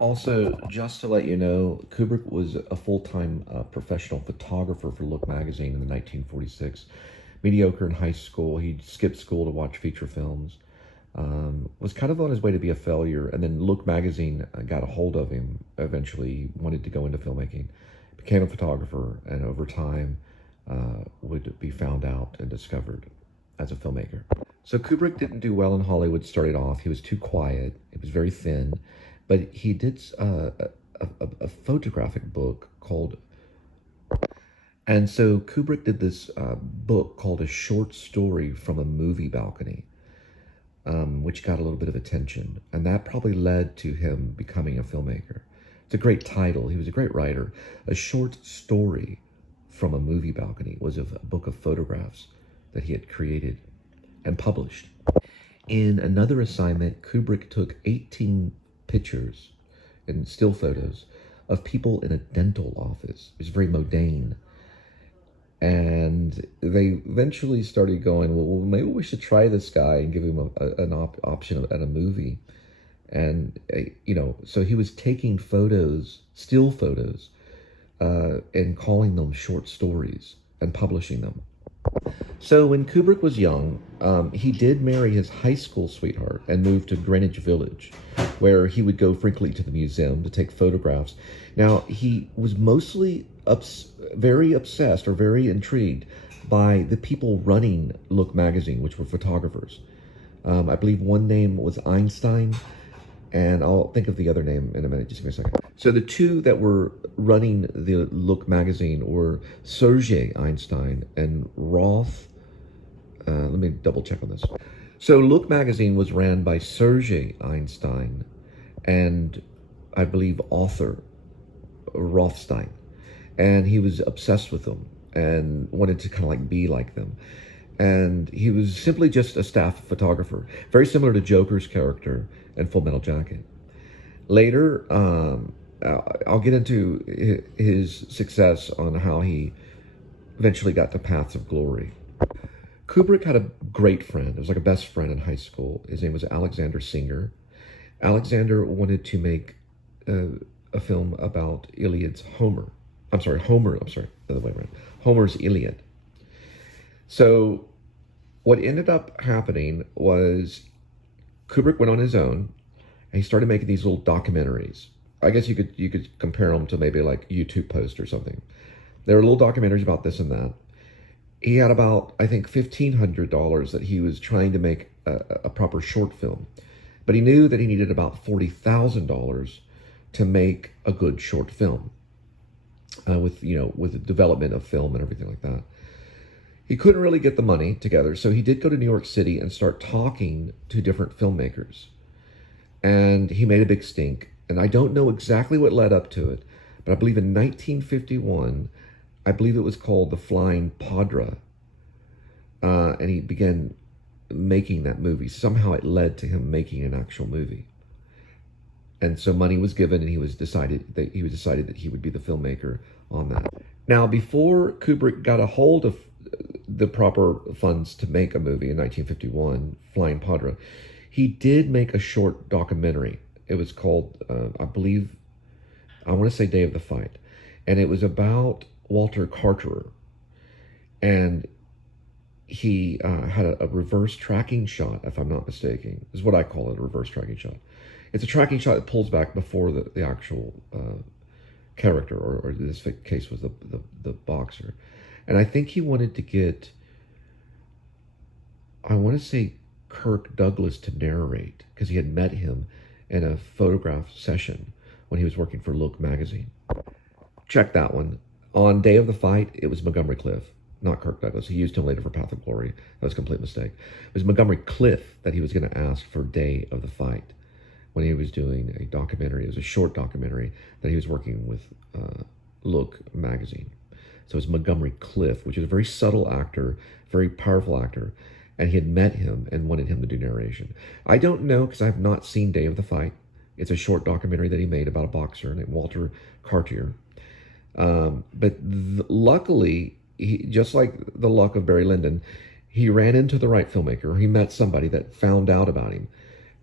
Also, just to let you know, Kubrick was a full-time professional photographer for Look magazine in the 1946. Mediocre in high school, he skipped school to watch feature films. Was kind of on his way to be a failure, and then Look magazine got a hold of him. Eventually, he wanted to go into filmmaking, became a photographer, and over time would be found out and discovered as a filmmaker. So Kubrick didn't do well in Hollywood started off. He was too quiet. It was very thin. But he did a photographic book called... And so Kubrick did this book called A Short Story from a Movie Balcony, which got a little bit of attention. And that probably led to him becoming a filmmaker. It's a great title. He was a great writer. A Short Story from a Movie Balcony was a book of photographs that he had created and published. In another assignment, Kubrick took 18 pictures and still photos of people in a dental office. It was very mundane. And they eventually started going, well, maybe we should try this guy and give him an option at a movie. And, so he was taking photos, still photos, and calling them short stories and publishing them. So when Kubrick was young, he did marry his high school sweetheart and moved to Greenwich Village, where he would go frequently to the museum to take photographs. Now, he was mostly very obsessed or very intrigued by the people running Look magazine, which were photographers. I believe one name was Einstein, and I'll think of the other name in a minute. Just give me a second. So the two that were running the Look magazine were Sergei Einstein and Roth. Let me double check on this. So Look magazine was ran by Sergei Einstein and I believe author Rothstein. And he was obsessed with them and wanted to kind of like be like them. And he was simply just a staff photographer, very similar to Joker's character in Full Metal Jacket. Later, I'll get into his success on how he eventually got to Paths of Glory. Kubrick had a great friend. It was like a best friend in high school. His name was Alexander Singer. Alexander wanted to make a film about Homer's Iliad. So what ended up happening was Kubrick went on his own and he started making these little documentaries. I guess you could compare them to maybe like YouTube post or something. There were little documentaries about this and that. He had about, I think, $1,500 that he was trying to make a proper short film. But he knew that he needed about $40,000 to make a good short film with the development of film and everything like that. He couldn't really get the money together, so he did go to New York City and start talking to different filmmakers. And he made a big stink. And I don't know exactly what led up to it, but I believe in 1951, I believe it was called The Flying Padre. And he began making that movie. Somehow it led to him making an actual movie. And so money was given and he decided that he would be the filmmaker on that. Now, before Kubrick got a hold of the proper funds to make a movie in 1951, Flying Padre, he did make a short documentary. It was called, I want to say Day of the Fight. And it was about Walter Carterer. And he had a reverse tracking shot, if I'm not mistaken, is what I call it, a reverse tracking shot. It's a tracking shot that pulls back before the actual character, or in this case was the boxer. And I think he wanted to get, I want to say Kirk Douglas to narrate, because he had met him in a photograph session when he was working for Look magazine. Check that one. On Day of the Fight, it was Montgomery Cliff, not Kirk Douglas. He used him later for Path of Glory. That was a complete mistake. It was Montgomery Cliff that he was going to ask for Day of the Fight when he was doing a documentary. It was a short documentary that he was working with Look magazine. So it was Montgomery Cliff, which is a very subtle actor, very powerful actor, and he had met him and wanted him to do narration. I don't know, because I have not seen Day of the Fight. It's a short documentary that he made about a boxer named Walter Cartier. But luckily, just like the luck of Barry Lyndon, he ran into the right filmmaker. He met somebody that found out about him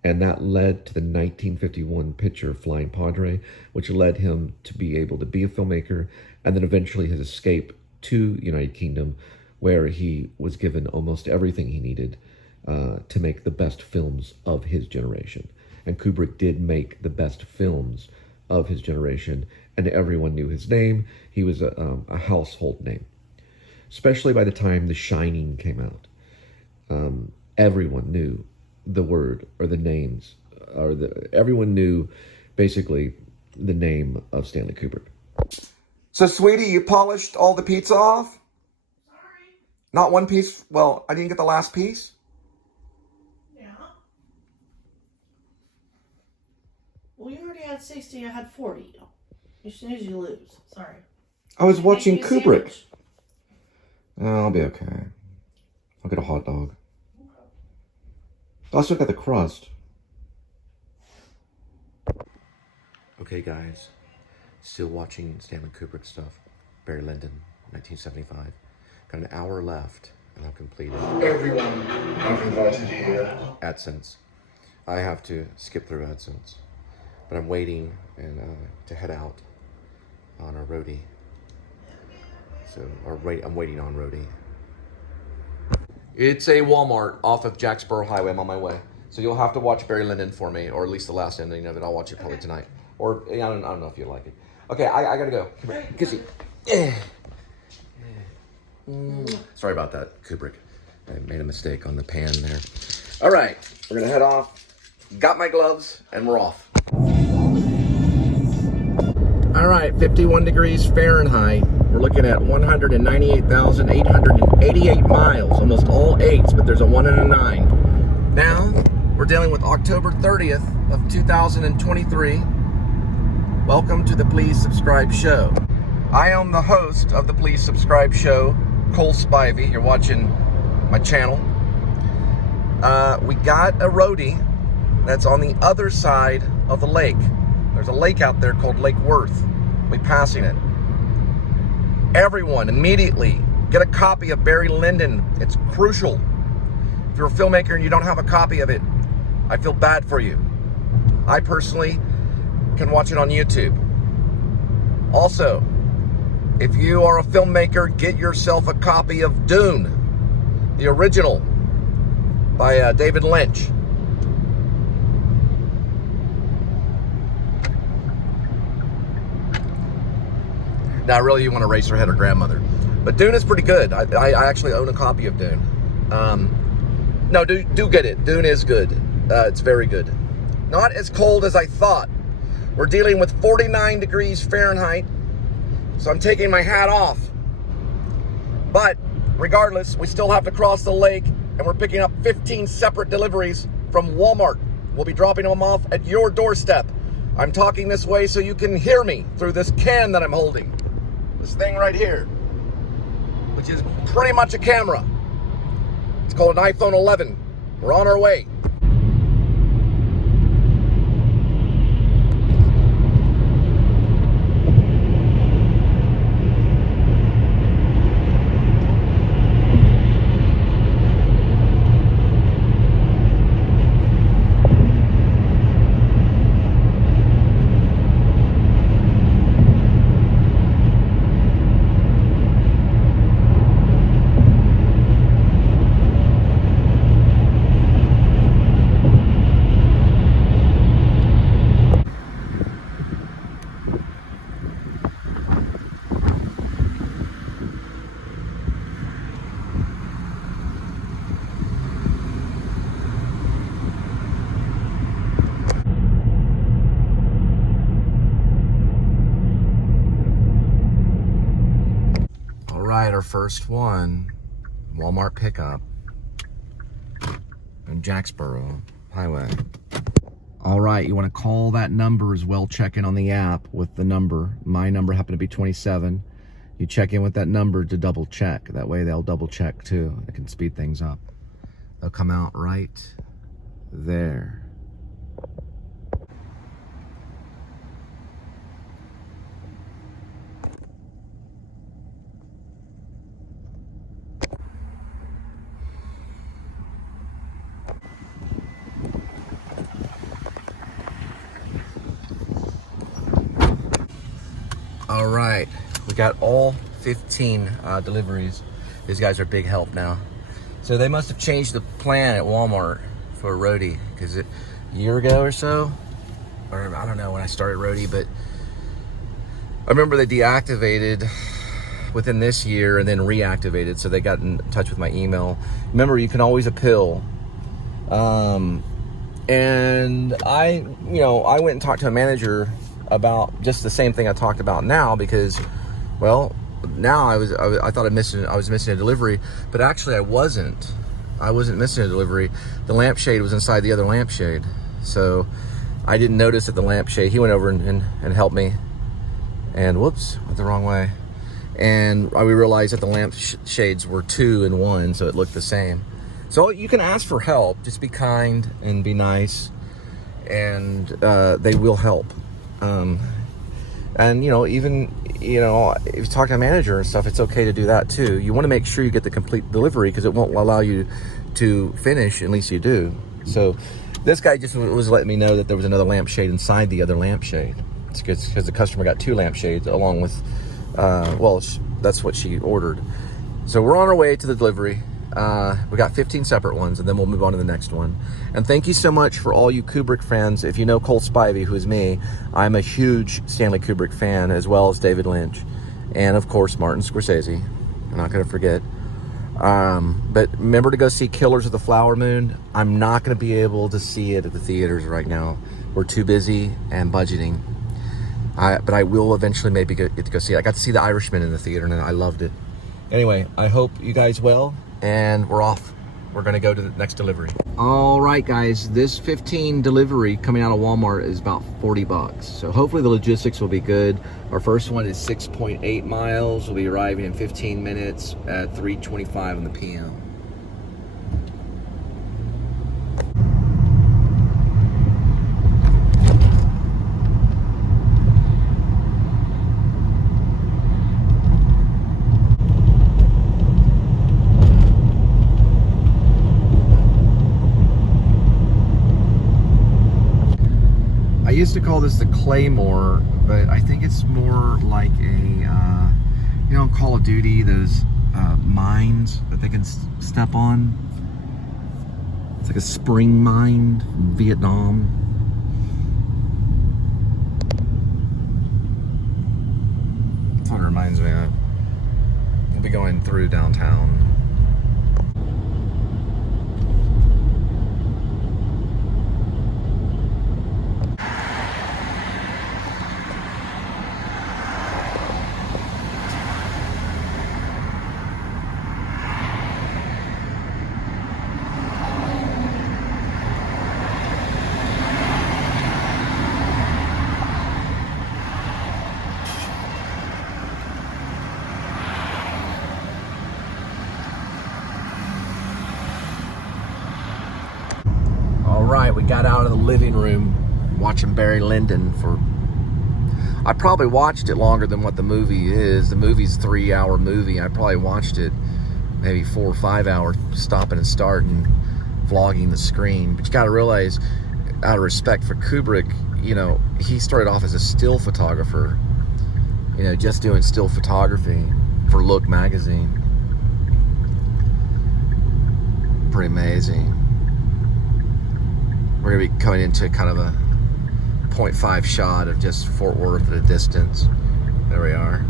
And that led to the 1951 picture Flying Padre, which led him to be able to be a filmmaker, and then eventually his escape to United Kingdom, where he was given almost everything he needed to make the best films of his generation. And Kubrick did make the best films of his generation, and everyone knew his name. He was a household name, especially by the time The Shining came out. Everyone knew the word or the names, or everyone knew basically the name of Stanley Kubrick. So, sweetie, you polished all the pizza off? Sorry. Not one piece? Well, I didn't get the last piece? Yeah. Well, you already had 60, I had 40. You snooze, you lose. Sorry. I was watching Kubrick. Sandwich. Oh, I'll be okay. I'll get a hot dog. I also got the crust. Okay, guys. Still watching Stanley Kubrick stuff. Barry Lyndon, 1975. Got an hour left, and I've completed Everyone I've invited here. AdSense. I have to skip through AdSense, but I'm waiting to head out on a Roadie. I'm waiting on Roadie. It's a Walmart off of Jacksboro Highway. I'm on my way. So you'll have to watch Barry Lyndon for me, or at least the last ending of it. I'll watch it probably tonight. Or, I don't know if you like it. Okay, I gotta go. Come here. Kissy. Sorry about that, Kubrick. I made a mistake on the pan there. All right, we're gonna head off. Got my gloves, and we're off. All right, 51 degrees Fahrenheit. We're looking at 198,888 miles, almost all 8s, but there's a 1 and a 9. Now, we're dealing with October 30th of 2023. Welcome to the Please Subscribe Show. I am the host of the Please Subscribe Show, Cole Spivey. You're watching my channel. We got a Roadie that's on the other side of the lake. There's a lake out there called Lake Worth. We're passing it. Everyone, immediately, get a copy of Barry Lyndon. It's crucial. If you're a filmmaker and you don't have a copy of it, I feel bad for you. I personally can watch it on YouTube. Also, if you are a filmmaker, get yourself a copy of Dune, the original, by David Lynch. Now, really, you want to race her head or grandmother. But Dune is pretty good. I actually own a copy of Dune. No, do get it. Dune is good. It's very good. Not as cold as I thought. We're dealing with 49 degrees Fahrenheit, so I'm taking my hat off. But regardless, we still have to cross the lake, and we're picking up 15 separate deliveries from Walmart. We'll be dropping them off at your doorstep. I'm talking this way so you can hear me through this can that I'm holding. This thing right here, which is pretty much a camera. It's called an iPhone 11. We're on our way. Our first one, Walmart pickup in Jacksboro Highway. All right, you want to call that number as well. Check in on the app with the number. My number happened to be 27. You check in with that number to double check. That way they'll double check too. It can speed things up. They'll come out right there. All right, we got all 15 deliveries. These guys are big help now. So they must have changed the plan at Walmart for Roadie, because a year ago or so, or I don't know when I started Roadie, but I remember they deactivated within this year and then reactivated, so they got in touch with my email. Remember, you can always appeal. And I went and talked to a manager about just the same thing I talked about now, because, well, now I thought I was missing a delivery, but actually I wasn't missing a delivery. The lampshade was inside the other lampshade, so I didn't notice that the lampshade. He went over and helped me, and whoops, went the wrong way. And we realized that the lampshades were 2 in 1, so it looked the same. So you can ask for help. Just be kind and be nice, and they will help. And even if you talk to a manager and stuff, it's okay to do that too. You want to make sure you get the complete delivery, because it won't allow you to finish unless you do. So this guy just was letting me know that there was another lampshade inside the other lampshade. It's because the customer got 2 lampshades along with, that's what she ordered. So we're on our way to the delivery. We got 15 separate ones, and then we'll move on to the next one. And thank you so much for all you Kubrick fans. If you know Cole Spivey, who is me, I'm a huge Stanley Kubrick fan, as well as David Lynch, and of course Martin Scorsese. I'm not going to forget. But remember to go see Killers of the Flower Moon. I'm not going to be able to see it at the theaters right now. We're too busy and budgeting. But I will eventually maybe get to go see it. I got to see The Irishman in the theater, and I loved it. Anyway, I hope you guys well. And we're off. We're gonna go to the next delivery. All right, guys, this 15 delivery coming out of Walmart is about $40. So hopefully the logistics will be good. Our first one is 6.8 miles. We'll be arriving in 15 minutes at 3:25 in the PM. I used to call this the Claymore, but I think it's more like a, Call of Duty, those mines that they can step on. It's like a spring mine from Vietnam. That's what it reminds me of. We'll be going through downtown. We got out of the living room watching Barry Lyndon for, I probably watched it longer than what the movie is. The movie's a 3-hour movie. I probably watched it maybe 4 or 5 hours, stopping and starting, vlogging the screen. But you got to realize, out of respect for Kubrick, he started off as a still photographer, just doing still photography for Look magazine. Pretty amazing. We're going to be coming into kind of a 0.5 shot of just Fort Worth at a distance. There we are.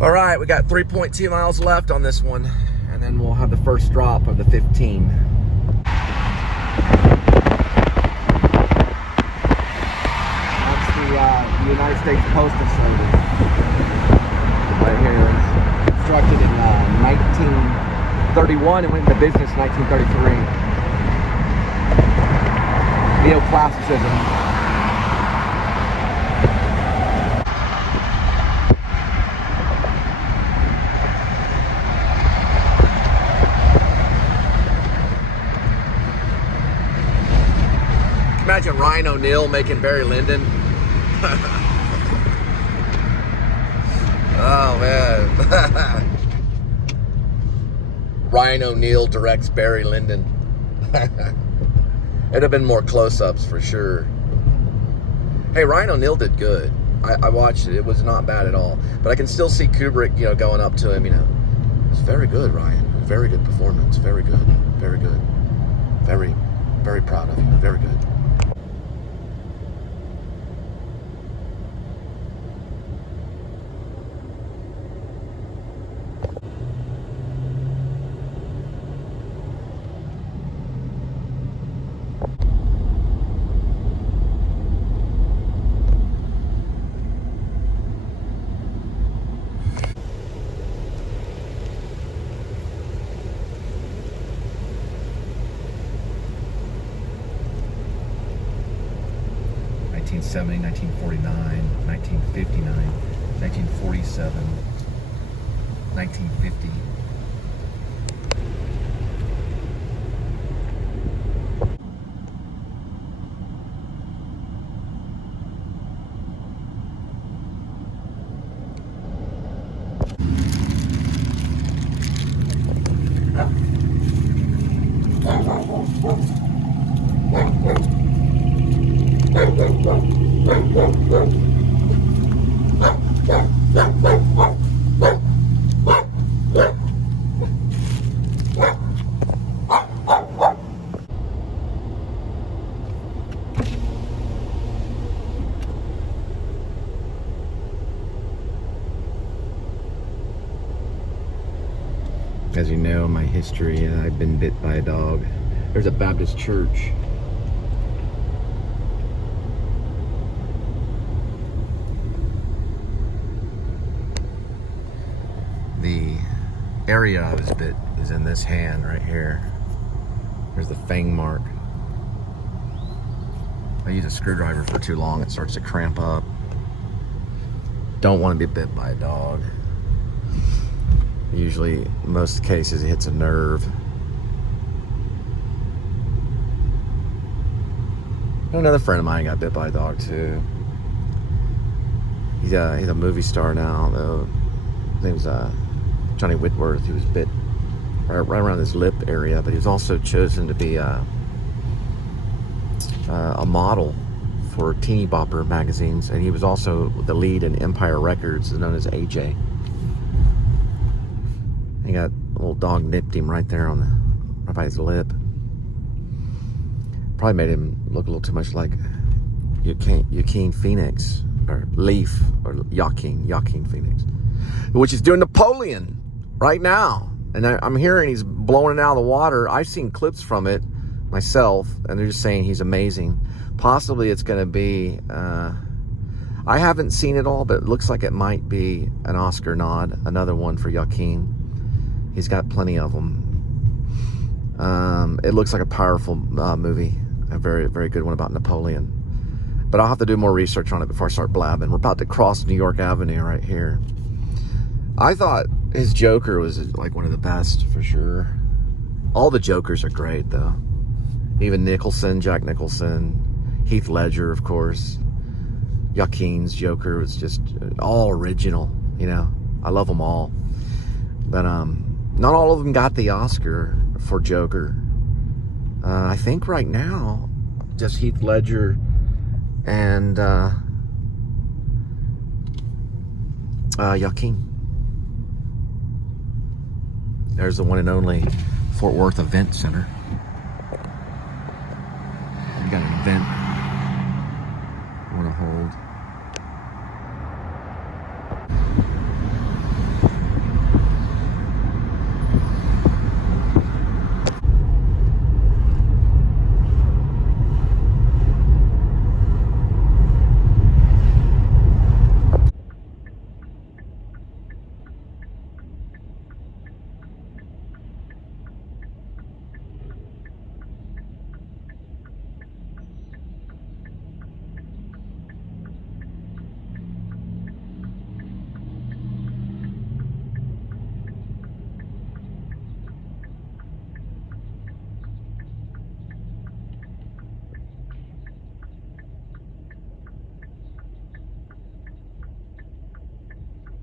All right, we got 3.2 miles left on this one, and then we'll have the first drop of the 15. That's the United States Postal Service. Right here. It's constructed in 1931 and went into business in 1933. Neoclassicism. Imagine Ryan O'Neal making Barry Lyndon. Oh man. Ryan O'Neal directs Barry Lyndon. It'd have been more close-ups for sure. Hey, Ryan O'Neal did good. I watched it. It was not bad at all. But I can still see Kubrick, you know, going up to him, you know. It's very good, Ryan. Very good performance. Very good. Very good. Very, very proud of you. Very good. '70, 1949, 1959, 1947, 1950. As you know, my history, I've been bit by a dog. There's a Baptist church. The area I was bit is in this hand right here. There's the fang mark. I use a screwdriver for too long, it starts to cramp up. Don't want to be bit by a dog. Usually, in most cases, it hits a nerve. Another friend of mine got bit by a dog too. He's a movie star now, though. His name's Johnny Whitworth. He was bit right around his lip area, but he was also chosen to be a model for teeny bopper magazines, and he was also the lead in Empire Records, known as AJ. He got a little dog nipped him right there right by his lip. Probably made him look a little too much like Joaquin Phoenix, or Leaf, or Joaquin Phoenix, which is doing Napoleon right now. And I'm hearing he's blowing it out of the water. I've seen clips from it myself, and they're just saying he's amazing. Possibly it's going to be, I haven't seen it all, but it looks like it might be an Oscar nod, another one for Joaquin. He's got plenty of them. It looks like a powerful movie, a very, very good one about Napoleon. But I'll have to do more research on it before I start blabbing. We're about to cross New York Avenue right here. I thought his Joker was like one of the best for sure. All the Jokers are great though. Even Jack Nicholson, Heath Ledger, of course. Joaquin's Joker was just all original, you know. I love them all. But not all of them got the Oscar for Joker. I think right now, just Heath Ledger and Joaquin. There's the one and only Fort Worth Event Center. We got an event I want to hold.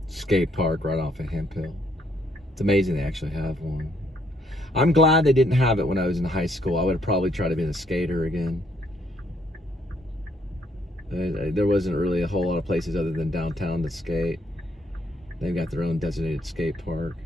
Skate park right off of Hemp Hill. It's amazing they actually have one. I'm glad they didn't have it when I was in high school. I would have probably tried to be a skater again. There wasn't really a whole lot of places other than downtown to skate. They've got their own designated skate park.